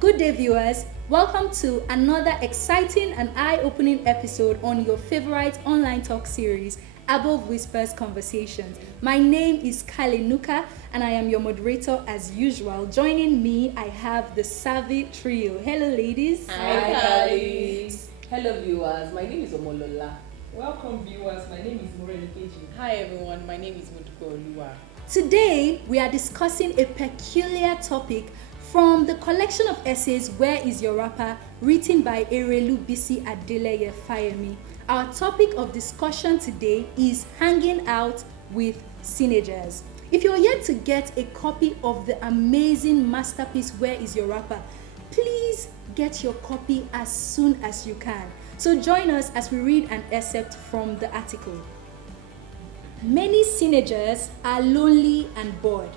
Good day, viewers. Welcome to another exciting and eye-opening episode on your favorite online talk series, Abovewhispers Conversations. My name is Kale Nuka, and I am your moderator as usual. Joining me, I have the Savvy Trio. Hello, ladies. Hi, Kale. Hello, viewers. My name is Omolola. Welcome, viewers. My name is Morenikeji. Hi, everyone. My name is Modupeoluwa. Today, we are discussing a peculiar topic from the collection of essays Where is Your Rapper, written by Erelu Bisi-Fayemi. Our topic of discussion today is hanging out with Seenagers. If you're yet to get a copy of the amazing masterpiece Where is Your Rapper, please get your copy as soon as you can. So join us as we read an excerpt from the article. Many Seenagers are lonely and bored.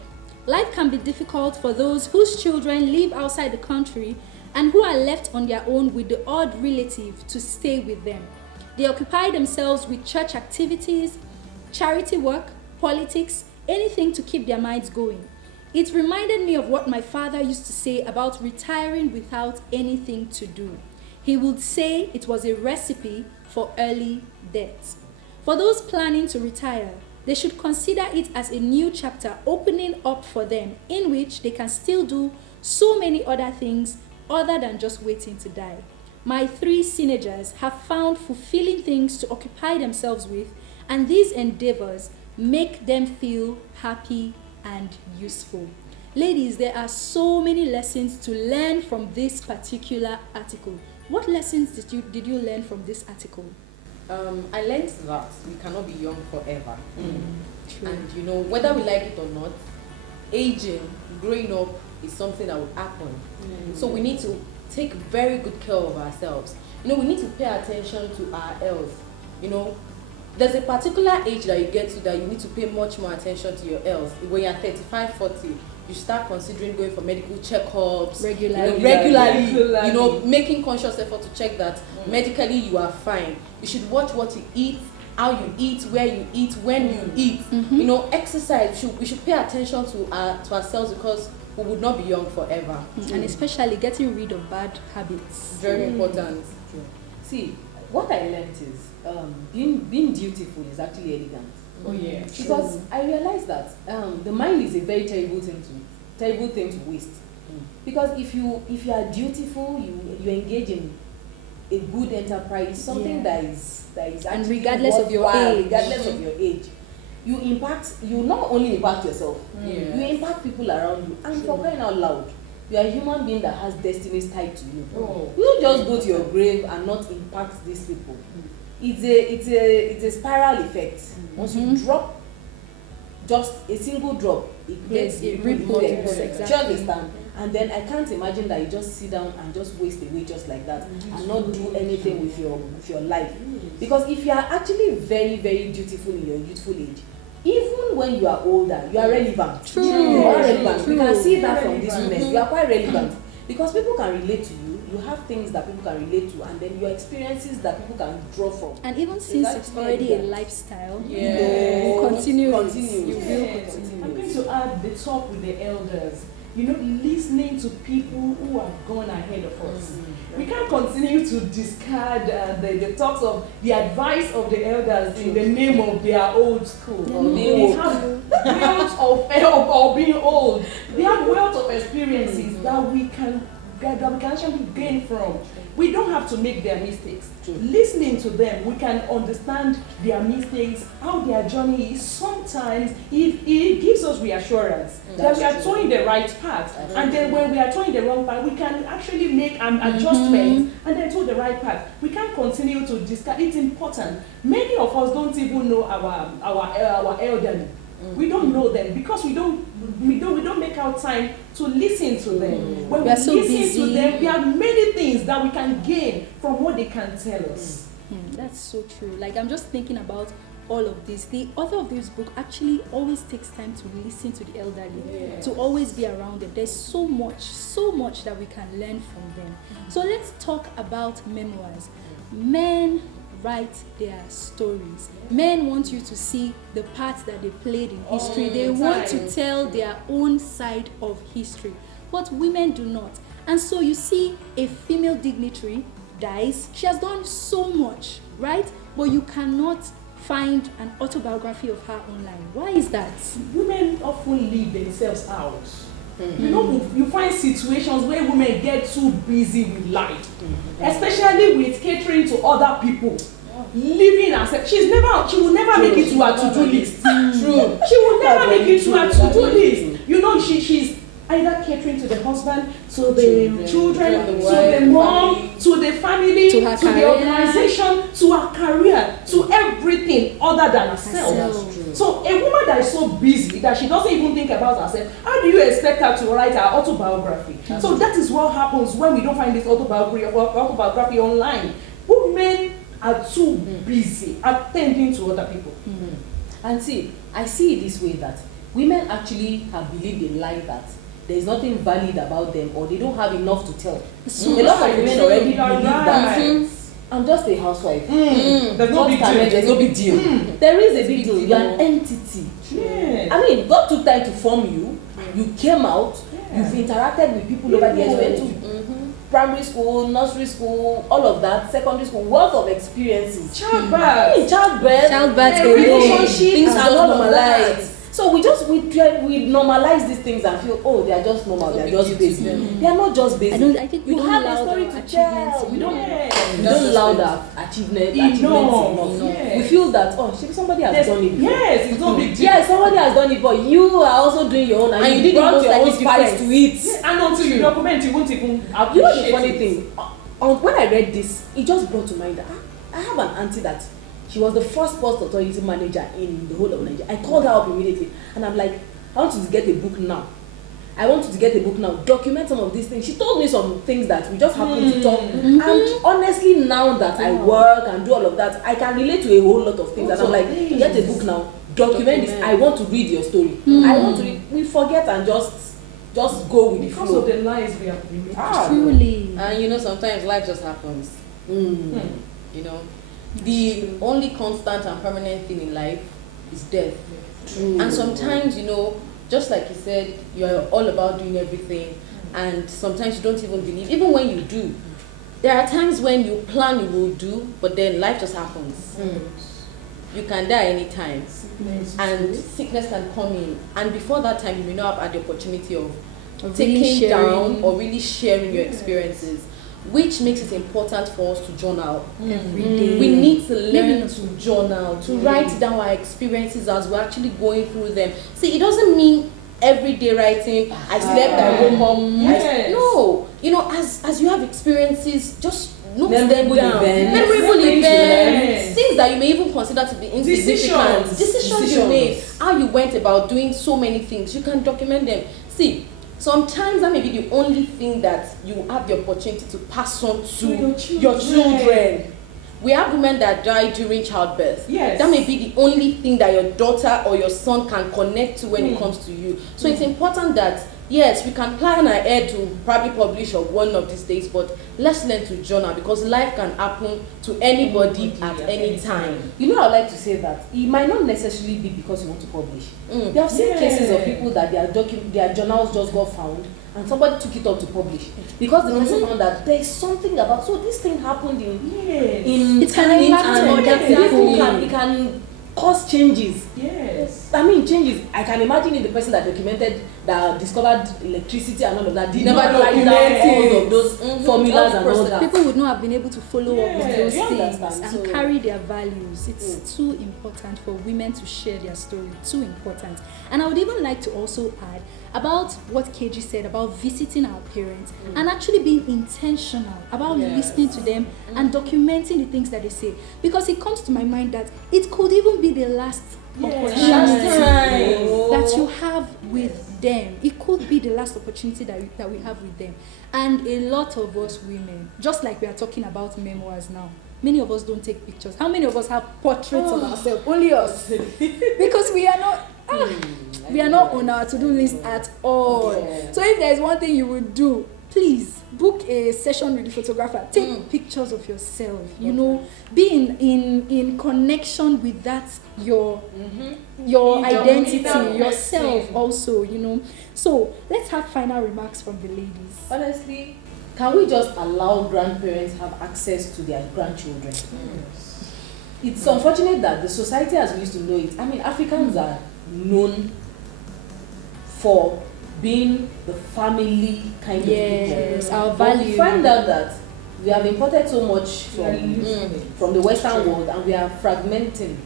Life can be difficult for those whose children live outside the country and who are left on their own with the odd relative to stay with them. They occupy themselves with church activities, charity work, politics, anything to keep their minds going. It reminded me of what my father used to say about retiring without anything to do. He would say it was a recipe for early death. For those planning to retire, they should consider it as a new chapter opening up for them in which they can still do so many other things other than just waiting to die. My three Seenagers have found fulfilling things to occupy themselves with, and these endeavors make them feel happy and useful. Ladies, there are so many lessons to learn from this particular article. What lessons did you learn from this article? I learned that we cannot be young forever. True. And whether we like it or not, aging, growing up is something that will happen. So we need to take very good care of ourselves. We need to pay attention to our health. There's a particular age that you get to that you need to pay much more attention to your health. When you're 35, 40, you start considering going for medical checkups regularly. Making conscious effort to check that medically you are fine. You should watch what you eat, how you eat, where you eat, when you eat. Exercise. We should pay attention to ourselves because we would not be young forever. And especially getting rid of bad habits. Very important. See, what I learned is being dutiful is actually elegant. Oh yeah. Because I realized that the mind is a very terrible thing to waste. Because if you are dutiful, you engage in a good enterprise, something that is and actually regardless of your age. regardless of your age, you not only impact yourself, you impact people around you. And for crying out loud, you are a human being that has destinies tied to you. You don't just go to your grave and not impact these people. It's a spiral effect. Once you drop just a single drop, it creates a ripple effect. Exactly. Do you understand? And then I can't imagine that you just sit down and just waste away just like that and not do anything with your life. Because if you are actually very, very dutiful in your youthful age, even when you are older, you are relevant. True. You are relevant. True. You can see that from this women. You are quite relevant. Because people can relate to you. You have things that people can relate to, and then your experiences that people can draw from. And even since it's already a lifestyle, you will continue. You will will continue. I'm going to add the talk with the elders. Listening to people who have gone ahead of us. We can't continue to discard the talks of the advice of the elders in the name of their old school. They have wealth of help or being old. They have wealth of experiences that we can actually gain from. We don't have to make their mistakes. Listening to them, we can understand their mistakes, how their journey is. Sometimes it gives us reassurance that we are towing the right path. And then when we are towing the wrong path, we can actually make an adjustment and then tow the right path. We can't continue to discuss. It's important. Many of us don't even know our elderly. We don't know them because we don't make our time to listen to them. When we so listen busy. to them, we have many things that we can gain from what they can tell us. That's so true. I'm just thinking about all of this. The author of this book actually always takes time to listen to the elderly, to always be around them. There's so much that we can learn from them. So let's talk about memoirs. Men write their stories. Men want you to see the parts that they played in history. They want to tell their own side of history. But women do not. And so you see a female dignitary dies, she has done so much, right? But you cannot find an autobiography of her online. Why is that? Women often leave themselves out. You know, you find situations where women get too busy with life, especially with catering to other people. Living herself, she will never make it to her to-do list. True. She will never make it to her to-do list. You know, she's either catering to the husband, to the children, to the mom, to the family, to the organization, to her career, to everything other than herself. So a woman that is so busy that she doesn't even think about herself, how do you expect her to write her autobiography? So that is what happens when we don't find this autobiography online. Women are too busy attending to other people. And see, I see it this way, that women actually have believed in life that there is nothing valid about them, or they don't have enough to tell. A lot of women already believe that I'm just a housewife. There's no big deal. There's no big deal. There is a big deal. You're an entity. Yes. I mean, God took time to form you. You came out. You've interacted with people over the years. You went to primary school, nursery school, all of that, secondary school, wealth of experiences. Childbirth, relationships, things and all of that. So we normalize these things and feel, oh, they are just normal, they are just basic. They are not just basic. I think we you don't have allow a story the to tell. We don't allow that achievements enough. Yes. We feel that, oh, somebody has done it before. Yes, it's no big deal. Yes, somebody has done it, but you are also doing your own, and you did brought your own spice to it. And until you document, you won't even appreciate. You know the funny thing? When I read this, it just brought to mind that I have an auntie that she was the first post authority manager in the whole of Nigeria. I called her up immediately and I'm like, I want you to get a book now. Document some of these things. She told me some things that we just happened to talk. And honestly, now that I work and do all of that, I can relate to a whole lot of things. And I'm like, get a book now, document this. I want to read your story. I want to read. We forget and just go with the flow. Because of the lies we have been making. Truly. And you know, sometimes life just happens. You know, the only constant and permanent thing in life is death. True. And sometimes, you know, just like you said, you're all about doing everything, and sometimes you don't even believe, even when you do. There are times when you plan you will do, but then life just happens. You can die anytime, and sickness can come in, and before that time you may not have had the opportunity of taking down or really sharing your experiences, which makes it important for us to journal every day. We need to learn to journal, to write down our experiences as we're actually going through them. See, it doesn't mean everyday writing, I slept, I woke up. No, you know, as you have experiences, just note them down. Memorable events, things that you may even consider to be insignificant. Decisions you made, how you went about doing so many things, you can document them. See, sometimes that may be the only thing that you have the opportunity to pass on to your children. We have women that die during childbirth. Yes. That may be the only thing that your daughter or your son can connect to when it comes to you. So it's important that, yes, we can plan ahead to probably publish on one of these days, but let's learn to journal, because life can happen to anybody at any time. You know, I like to say that it might not necessarily be because you want to publish. There have seen cases of people that their journals just got found and somebody took it up to publish because the person found that there is something about, so this thing happened in it can impact other people. It can cause changes. Yes. I mean, changes. I can imagine if the person that documented, that discovered electricity and all of that, did Never not write down all of those formulas and all People that. people would not have been able to follow up with those you things understand? and So carry their values. It's too important for women to share their story. Too important. And I would even like to also add about what KG said about visiting our parents and actually being intentional about listening to them and documenting the things that they say, because it comes to my mind that it could even be the last opportunity that you have with them. It could be the last opportunity that we have with them. And a lot of us women, just like we are talking about memoirs now, many of us don't take pictures. How many of us have portraits of ourselves? Only us. Because we are not we are not on our to-do list at all. So if there is one thing you would do please book a session with the photographer. Take pictures of yourself. You know, be in connection with that your identity, yourself also. You know. So let's have final remarks from the ladies. Honestly, can we just allow grandparents have access to their grandchildren? It's unfortunate that the society as we used to know it, I mean, Africans are known for being the family kind of people. Yes, our But value. we find out that we have imported so much from the Western world, and we are fragmenting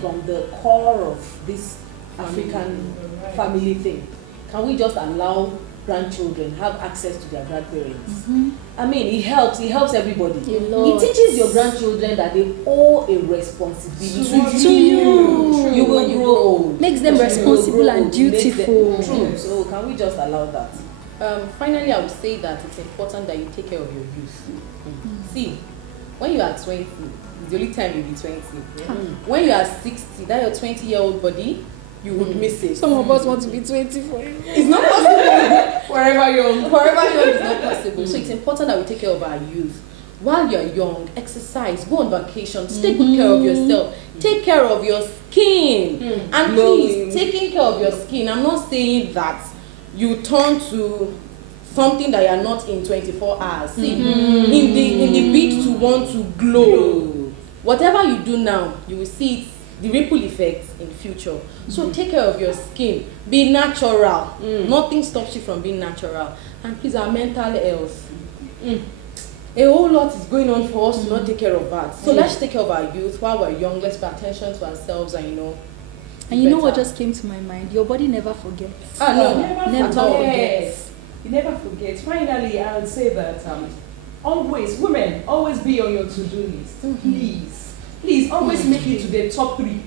from the core of this African family thing. Can we just allow grandchildren have access to their grandparents? I mean, it helps everybody. It teaches your grandchildren that they owe a responsibility to you. You will grow old. Makes them responsible and dutiful. True. So can we just allow that? Finally, I would say that it's important that you take care of your youth. See, when you are 20, it's the only time you'll be 20. When you are 60, that your 20-year-old body, you would miss it. Some of us want to be 24. It's not possible. Forever young. Forever young is not possible. So it's important that we take care of our youth. While you're young, exercise, go on vacations, take good care of yourself, take care of your skin. And please, taking care of your skin, I'm not saying that you turn to something that you're not in 24 hours. See, in the bid to want to glow, whatever you do now, you will see the ripple effects in future. So take care of your skin, be natural. Nothing stops you from being natural. And please, our mental health. A whole lot is going on for us to not take care of that. So let's take care of our youth while we're young. Let's pay attention to ourselves, and And you know what just came to my mind? Your body never forgets. Never forgets. You never forget. Finally, I would say that women, always be on your to-do list. Please, always make it to the top 3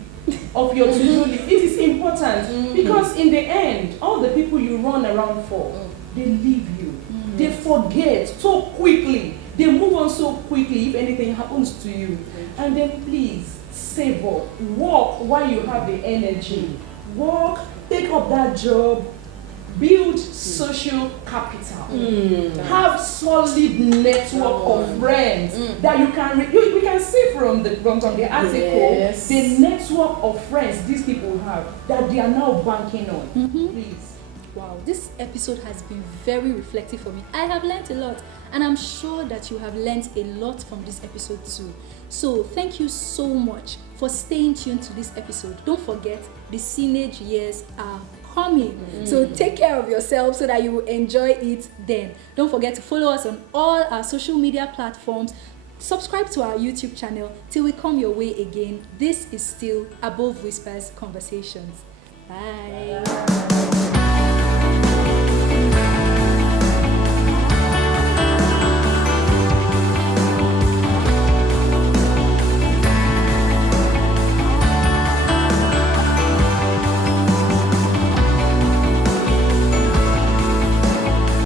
of your to-do list. It is important because in the end, all the people you run around for, they leave you. They forget so quickly. They move on so quickly if anything happens to you. And then please, save up. Work while you have the energy. Work, take up that job. Build social capital. Have solid network of friends that you can we can see from the article the network of friends these people have that they are now banking on. Please. Wow, this episode has been very reflective for me. I have learned a lot, and I'm sure that you have learned a lot from this episode too. So thank you so much for staying tuned to this episode. Don't forget, the teenage years are coming. So take care of yourself so that you will enjoy it then. Don't forget to follow us on all our social media platforms. Subscribe to our YouTube channel. Till we come your way again, this is still Above Whispers Conversations. Bye.